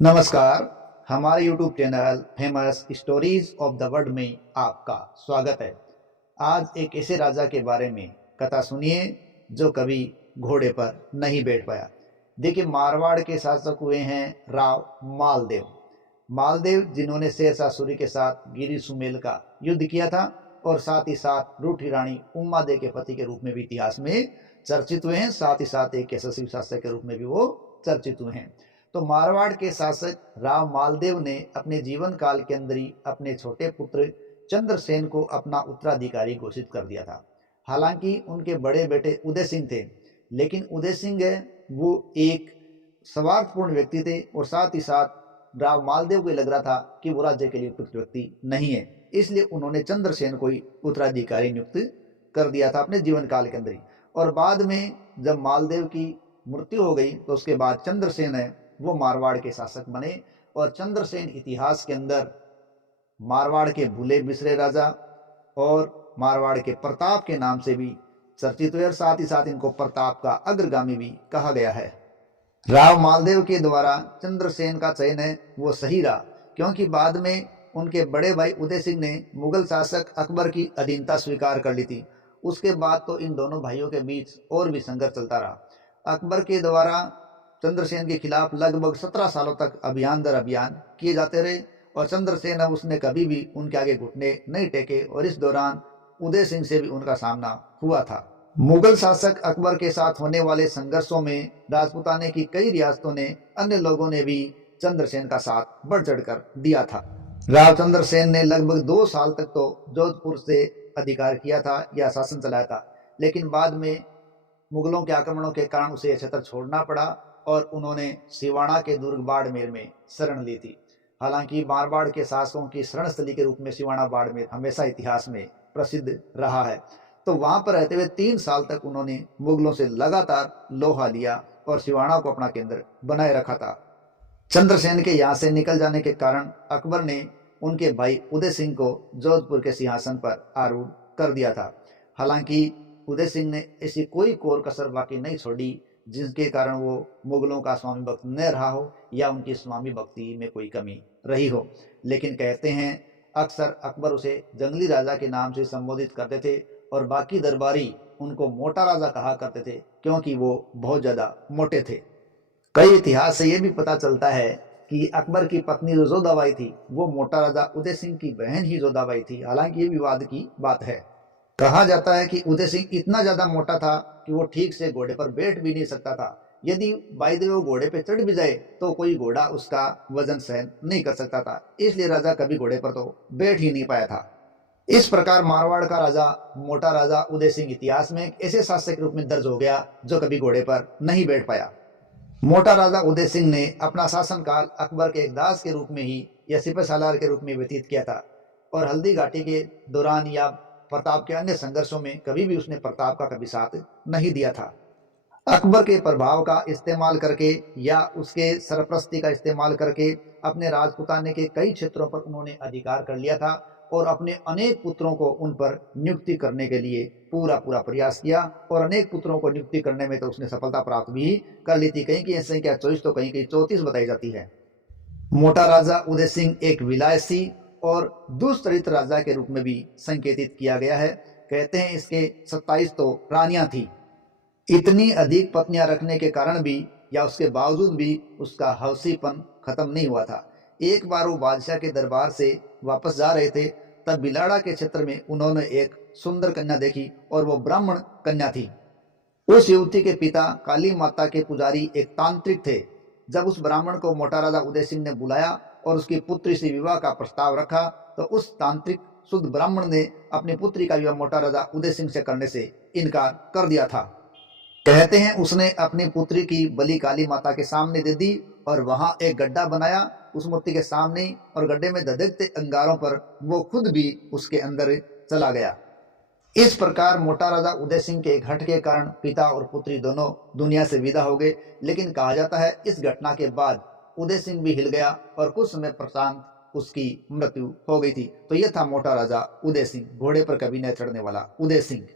नमस्कार। हमारे YouTube channel famous stories of the world में आपका स्वागत है। आज एक ऐसे राजा के बारे में कथा सुनिए जो कभी घोड़े पर नहीं बैठ पाया। देखिए, मारवाड़ के शासक हुए हैं राव मालदेव। मालदेव जिन्होंने शेरशाह सूरी के साथ गिरी सुमेल का युद्ध किया था और साथ ही साथ रूठी रानी उम्मादे के पति के रूप में भी इतिहास में चर्चित हुए हैं। साथ ही साथ एक यशस्वी शासक के रूप में भी वो चर्चित हुए हैं। तो मारवाड़ के शासक राव मालदेव ने अपने जीवन काल के अंदर ही अपने छोटे पुत्र चंद्रसेन को अपना उत्तराधिकारी घोषित कर दिया था। हालांकि उनके बड़े बेटे उदय सिंह थे, लेकिन उदय सिंह वो एक स्वार्थपूर्ण व्यक्ति थे और साथ ही साथ राव मालदेव को लग रहा था कि वो राज्य के लिए उपयुक्त व्यक्ति नहीं है, इसलिए उन्होंने चंद्रसेन को ही उत्तराधिकारी नियुक्त कर दिया था अपने जीवन काल के अंदर ही। और बाद में जब मालदेव की मृत्यु हो गई तो उसके बाद चंद्रसेन है वो मारवाड़ के शासक बने। और चंद्रसेन इतिहास के अंदर मारवाड़ के भूले बिसरे राजा और मारवाड़ के प्रताप के नाम से भी चर्चित हुए और साथ ही साथ इनको प्रताप का अग्रगामी भी कहा गया है। राव मालदेव के द्वारा चंद्रसेन का चयन है वो सही रहा, क्योंकि बाद में उनके बड़े भाई उदय सिंह ने मुगल शासक अकबर की अधीनता स्वीकार कर ली थी। उसके बाद तो इन दोनों भाइयों के बीच और भी संघर्ष चलता रहा। अकबर के द्वारा चंद्रसेन के खिलाफ लगभग 17 सालों तक अभियान दर अभियान किए जाते रहे और चंद्रसेन उसने कभी भी उनके आगे घुटने नहीं टेके और इस दौरान उदय सिंह से भी उनका सामना हुआ था। मुगल शासक अकबर के साथ होने वाले संघर्षों में राजपूताने की कई रियासतों ने, अन्य लोगों ने भी चंद्रसेन का साथ बढ़ चढ़कर दिया था। राव चंद्रसेन ने लगभग 2 साल तक तो जोधपुर से अधिकार किया था या शासन चलाया था, लेकिन बाद में मुगलों के आक्रमणों के कारण उसे यह क्षेत्र छोड़ना पड़ा और उन्होंने सिवाना के दुर्ग बाड़मेर में शरण ली थी। हालांकि मारवाड़ के शासकों की शरण स्थली के रूप में सिवाना बाड़मेर हमेशा इतिहास में प्रसिद्ध रहा है। तो वहां पर रहते हुए 3 साल तक उन्होंने मुगलों से लगातार लोहा लिया और सिवाना को अपना केंद्र बनाए रखा था। चंद्रसेन के यहाँ से निकल जाने के कारण अकबर ने उनके भाई उदय सिंह को जोधपुर के सिंहासन पर आरूढ़ कर दिया था। हालांकि उदय सिंह ने ऐसी कोई कोर कसर बाकी नहीं छोड़ी जिसके कारण वो मुगलों का स्वामी भक्त न रहा हो या उनकी स्वामी भक्ति में कोई कमी रही हो। लेकिन कहते हैं अक्सर अकबर उसे जंगली राजा के नाम से संबोधित करते थे और बाकी दरबारी उनको मोटा राजा कहा करते थे, क्योंकि वो बहुत ज्यादा मोटे थे। कई इतिहास से यह भी पता चलता है कि अकबर की पत्नी जो जोधाबाई थी वो मोटा राजा उदय सिंह की बहन ही जोधाबाई थी। हालांकि ये विवाद की बात है। कहा जाता है कि उदय सिंह इतना ज्यादा मोटा था कि वो ठीक से घोड़े पर बैठ भी नहीं सकता था। यदि बाई द वे वो घोड़े पे चढ़ भी जाए तो कोई घोड़ा उसका वजन सहन नहीं कर सकता था, इसलिए राजा कभी घोड़े पर तो बैठ ही नहीं पाया था। इस प्रकार मारवाड़ का राजा मोटा राजा उदय सिंह इतिहास में एक ऐसे शासक के रूप में दर्ज हो गया जो कभी घोड़े पर नहीं बैठ पाया। मोटा राजा उदय सिंह ने अपना शासनकाल अकबर के एक दास के रूप में ही या सिपह सालार के रूप में व्यतीत किया था और हल्दी घाटी के दौरान या प्रताप के अन्य संघर्षों में कभी भी उसने प्रताप का कभी साथ नहीं दिया था। अकबर के प्रभाव का इस्तेमाल करके या उसके सरप्रस्ती का इस्तेमाल करके अपने राजपुताने के कई क्षेत्रों पर उन्होंने अधिकार कर लिया था और अपने अनेक पुत्रों को उन पर नियुक्ति करने के लिए पूरा पूरा प्रयास किया और अनेक पुत्रों को नियुक्ति करने में तो उसने सफलता प्राप्त भी कर ली थी। कहीं की संख्या 24 तो कहीं कहीं 34 बताई जाती है। मोटा राजा उदय सिंह एक विलायसी और दुष्चरित्र राजा के रूप में भी संकेतित किया गया है। कहते हैं इसके 27 तो रानियां थी। इतनी अधिक पत्नियां रखने के कारण भी या उसके बावजूद भी उसका हवसीपन खत्म नहीं हुआ था। एक बार वो बादशाह के दरबार से वापस जा रहे थे, तब बिलाड़ा के क्षेत्र में उन्होंने एक सुंदर कन्या देखी और वो ब्राह्मण कन्या थी। उस युवती के पिता काली माता के पुजारी एक तांत्रिक थे। जब उस ब्राह्मण को मोटा राजा उदय सिंह ने बुलाया और उसकी पुत्री से विवाह का प्रस्ताव रखा तो उस तांत्रिक शुद्ध ब्राह्मण ने अपनी पुत्री का विवाह मोटा राजा उदय सिंह से करने से इनकार कर दिया था। कहते हैं उसने अपनी पुत्री की बलि काली माता के सामने दे दी और वहां एक गड्ढा बनाया उस मूर्ति के सामने और गड्ढे में धधकते अंगारों पर वो खुद भी उसके अंदर चला गया। इस प्रकार मोटा राजा उदय सिंह के एक हट के कारण पिता और पुत्री दोनों दुनिया से विदा हो गए। लेकिन कहा जाता है इस घटना के बाद उदय सिंह भी हिल गया और कुछ समय पश्चात उसकी मृत्यु हो गई थी। तो यह था मोटा राजा उदय सिंह, घोड़े पर कभी न चढ़ने वाला उदय सिंह।